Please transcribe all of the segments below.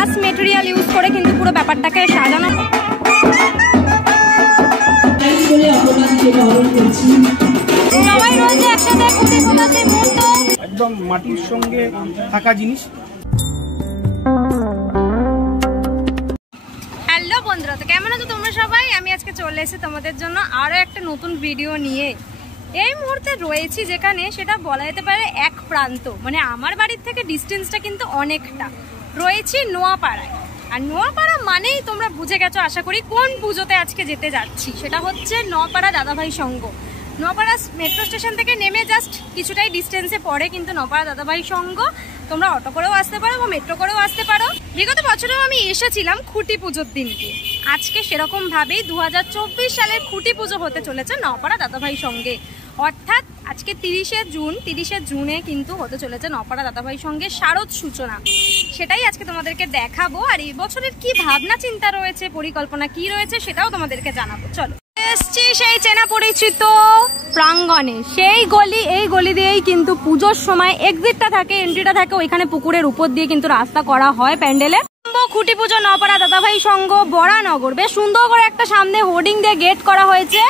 Glass material use করে কিন্তু পুরো ব্যাপারটাকে সাজানো। সবাই রয়েছে একসাথে খুঁটি পোঁতা সেই মুহূর্ত, একদম মাটির সঙ্গে থাকা জিনিস। হ্যালো বন্ধুরা, তো কেমন আছো তোমরা সবাই? আমি আজকে চলে এসেছি তোমাদের জন্য আরও একটা নতুন ভিডিও নিয়ে। এই মুহূর্তে রয়েছি যেখানে, সেটা বলা যেতে পারে এক প্রান্ত, মানে আমার বাড়ির থেকে ডিস্টেন্সটা কিন্তু অনেকটা। রয়েছি নোয়াপাড়ায়, আর নোয়াপাড়া মানেই তোমরা বুঝে গেছো আশা করি কোন পুজোতে আজকে যেতে যাচ্ছি। সেটা হচ্ছে নোয়াপাড়া দাদাভাই সংঘ। নোয়াপাড়া মেট্রো স্টেশন থেকে নেমে জাস্ট কিছুটাই ডিস্টেন্সে পড়ে কিন্তু নোয়াপাড়া দাদাভাই সংঘ। তোমরা অটো করেও আসতে পারো বা মেট্রো করেও আসতে পারো। বিগত বছরেও আমি এসেছিলাম খুঁটি পুজোর দিনকে। আজকে সেরকম ভাবেই 2024 সালের খুঁটি পুজো হতে চলেছে নোয়াপাড়া দাদাভাই সঙ্গে। অর্থাৎ আজকে 30শে জুনে কিন্তু হতে চলেছে নোয়াপাড়া দাদাভাই সঙ্গে শারদ সূচনা। সেটাই আজকে তোমাদেরকে দেখাবো, আর এই বছরের কি ভাবনা চিন্তা রয়েছে, পরিকল্পনা কি রয়েছে সেটাও তোমাদেরকে জানাবো। চলো, এসছি সেই চেনা পরিচিত প্রাঙ্গণে। সেই গলি, এই গলি দিয়েই কিন্তু পুজোর সময় এক্সিটটা থাকে, এন্ট্রিটা থাকে। ওইখানে পুকুরের উপর দিয়ে কিন্তু রাস্তা করা হয় প্যান্ডেলের। খুঁটি পুজো নোয়াপাড়া দাদাভাই সংঘ বরানগর। বেশ সুন্দর করে একটা সামনে হোর্ডিং দিয়ে গেট করা হয়েছে,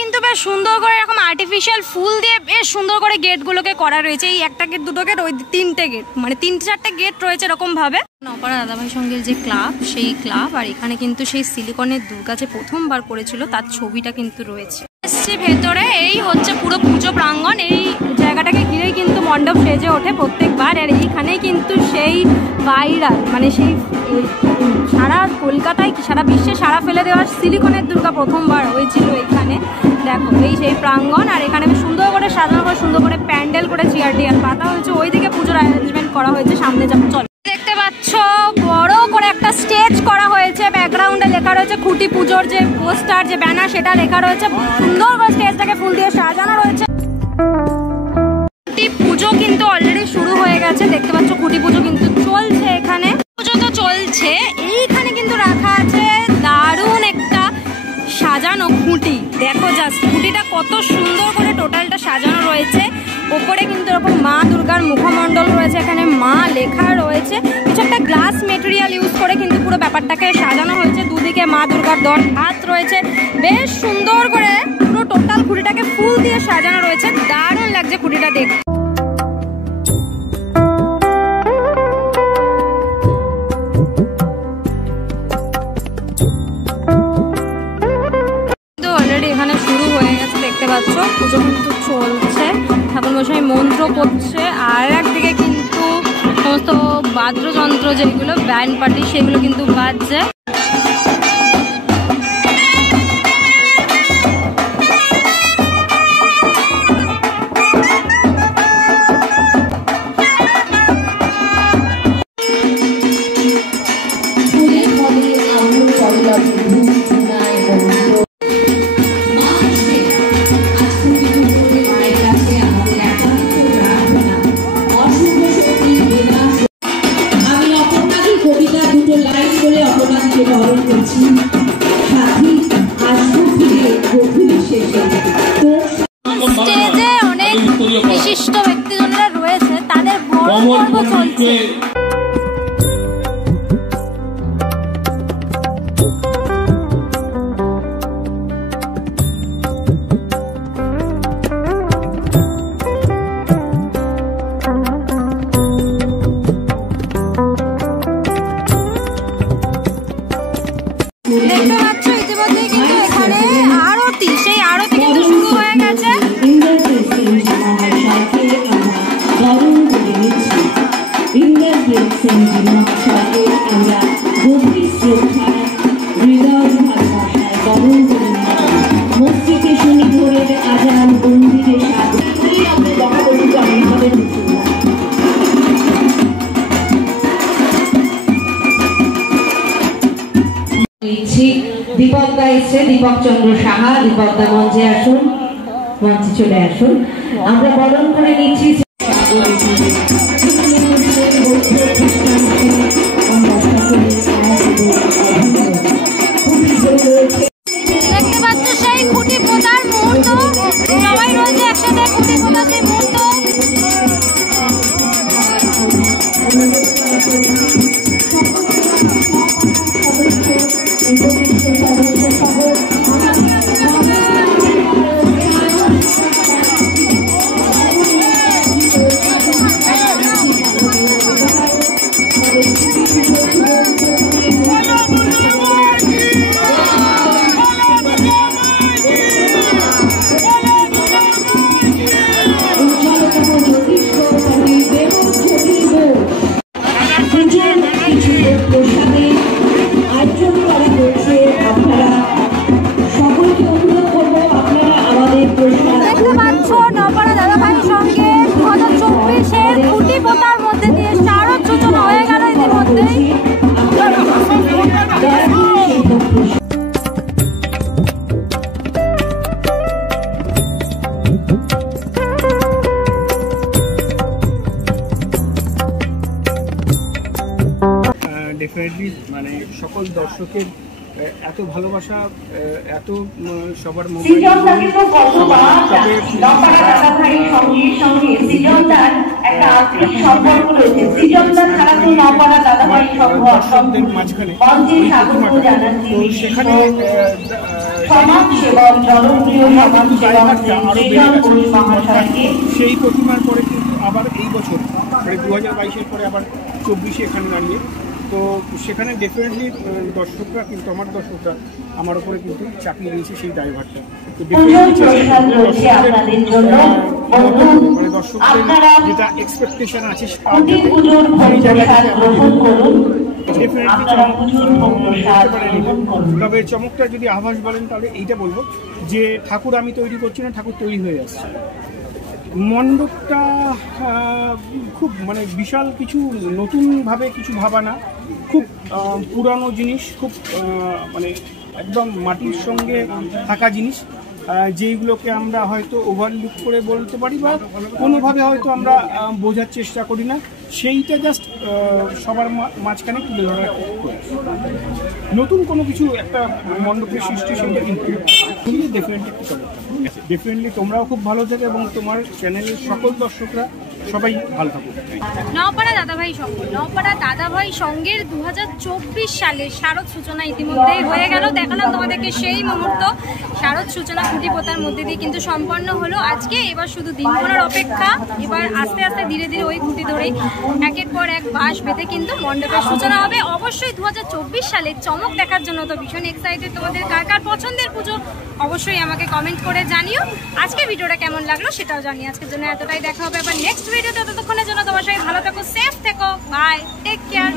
কিন্তু বেশ সুন্দর করে এরকম আর্টিফিশিয়াল ফুল দিয়ে বেশ সুন্দর করে গেটগুলোকে করা রয়েছে। এই একটা গেট, দুটো গেট, ওই 3টে গেট, মানে 3-4টে গেট রয়েছে এরকম ভাবে। নোয়াপাড়া দাদাভাই সঙ্গের যে ক্লাব, সেই ক্লাব, আর এখানে কিন্তু সেই সিলিকনের দুর্গা যে প্রথমবার করেছিল তার ছবিটা কিন্তু রয়েছে। এসছি ভেতরে, এই হচ্ছে পুরো পুজো প্রাঙ্গণ। এই জায়গাটাকে ঘিরেই কিন্তু মণ্ডপ সেজে ওঠে প্রত্যেকবার। আর এইখানেই কিন্তু সেই ভাইরাল, মানে সেই সারা কলকাতায়, সারা বিশ্বে সারা ফেলে দেওয়ার সিলিকনের দুর্গা প্রথমবার হয়েছিল এখানে। দেখো এই সেই প্রাঙ্গণ, আর এখানে সুন্দর করে সাজানো করে, সুন্দর করে প্যান্ডেল করে চেয়ার টিয়ার পাতা হয়েছে। ওইদিকে পুজোর অ্যারেঞ্জমেন্ট করা হয়েছে। সামনে যাবো, চল। দেখতে পাচ্ছ বড় করে একটা স্টেজ করা হয়েছে। ব্যাকগ্রাউন্ডে লেখা রয়েছে খুঁটি পুজোর যে পোস্টার, যে ব্যানার, সেটা লেখা রয়েছে। সুন্দর করে স্টেজটাকে ফুল দিয়ে সাজানো রয়েছে। খুঁটি পুজো কিন্তু অলরেডি শুরু হয়ে গেছে। দেখতে পাচ্ছ খুঁটি পুজো কিন্তু চলছে এখানে। পুজো তো চলছে, এইখানে কিন্তু রাখা আছে দারুণ একটা সাজানো খুঁটি। দেখো জাস্ট খুঁটিটা কত সুন্দর করে টোটালটা সাজানো রয়েছে। ওপরে কিন্তু এরকম মা দুর্গার মুখমণ্ডল রয়েছে, এখানে মা লেখা রয়েছে। কিছু একটা গ্লাস মেটেরিয়াল ইউজ করে কিন্তু পুরো ব্যাপারটাকে সাজানো হয়েছে। দুদিকে মা দুর্গার 10 হাত রয়েছে। বেশ সুন্দর করে পুরো টোটাল খুঁটিটাকে ফুল দিয়ে সাজানো রয়েছে। দারুণ লাগছে খুঁটিটা দেখতে। এখানে শুরু হয়ে গেছে, দেখতে পাচ্ছ পুজো কিন্তু চলছে। ঠাকুর মশাই মন্ত্র করছে, আর একদিকে কিন্তু সমস্ত বাদ্যযন্ত্র যেগুলো ব্যান্ড পার্টি, সেগুলো কিন্তু বাজছে। স্টেজে অনেক বিশিষ্ট ব্যক্তিজনেরা রয়েছে, তাদের বড় পর্ব চলছে। দেখতে পাচ্ছ ইতিমধ্যে কিন্তু এখানে আরতি, সেই আরতি কিন্তু শুরু হয়ে গেছে। মসজিদে শনি ভোরের আজান, মন্দিরে আমাদের দীপক দা এসছে, দীপক চন্দ্র সাহা। দীপক দা মঞ্চে আসুন, মঞ্চে চলে আসুন। আমরা বরণ করে নিচ্ছি দেখতে পাচ্ছ সেই খুঁটি পোঁতার মুহূর্ত। সবাই রয়েছে একসাথে খুঁটি পোঁতা সেই মুহূর্ত। ডেফিনেটলি মানে সকল দর্শকের এত ভালোবাসা, এত সবার দর্শকদের মাঝখানে সেখানে সেই প্রতিমার পরে কিন্তু আবার এই বছর মানে 2022-এর পরে আবার 24-এ এখানে দাঁড়িয়ে, তো সেখানে ডেফিনেটলি দর্শকরা কিন্তু আমার দর্শকরা আমার উপরে কিন্তু চাপিয়ে দিয়েছে সেই ড্রাইভারটা। তো মানে দর্শকদের যেটা এক্সপেকটেশন আছে তবে চমকটা যদি আভাস বলেন তাহলে এইটা বলবো যে ঠাকুর আমি তৈরি করছি না, ঠাকুর তৈরি হয়ে আসছে। মণ্ডপটা খুব মানে বিশাল কিছু নতুনভাবে কিছু ভাবা না, খুব পুরানো জিনিস, খুব মানে একদম মাটির সঙ্গে থাকা জিনিস, যেইগুলোকে আমরা হয়তো ওভারলুক করে বলতে পারি বা কোনোভাবে হয়তো আমরা বোঝার চেষ্টা করি না, সেইটা জাস্ট সবার মাঝখানে তুলে ধরার নতুন কোনো কিছু একটা মণ্ডপের সৃষ্টি, সেইটা কিন্তু ডেফিনেটলি একটু চমৎকার। ডেফিনেটলি তোমরাও খুব ভালো থেকো এবং তোমার চ্যানেলের সকল দর্শকরা সবাই ভালো থাকো। নওপাড়া দাদাভাই সংঘ, নওপাড়া দাদাভাই সংঘের 2024 সালের শারদ সূচনা ইতিমধ্যেই হয়ে গেল। দেখালাম তোমাদেরকে সেই মুহূর্ত, শারদ সূচনা খুঁটি পোতার মধ্যে দিয়ে কিন্তু সম্পন্ন হলো আজকে। এবার শুধু দিন গোনার অপেক্ষা, এবার আস্তে আস্তে ধীরে ধীরে ওই খুঁটি ধরেই একের পর এক বাঁশ বেঁধে কিন্তু মণ্ডপের সূচনা হবে। অবশ্যই 2024 সালের চমক দেখার জন্য তো ভীষণ এক্সাইটেড। তোমাদের কার কার পছন্দের পুজো অবশ্যই আমাকে কমেন্ট করে জানিও। আজকে ভিডিওটা কেমন লাগলো সেটাও জানিও। আজকের জন্য এতটাই, দেখা হবে আবার নেক্সট ভিডিওতে। ততক্ষণের জন্য তোমার সবাই ভালো থেকো, সেফ থেকো, বাই, টেক কেয়ার।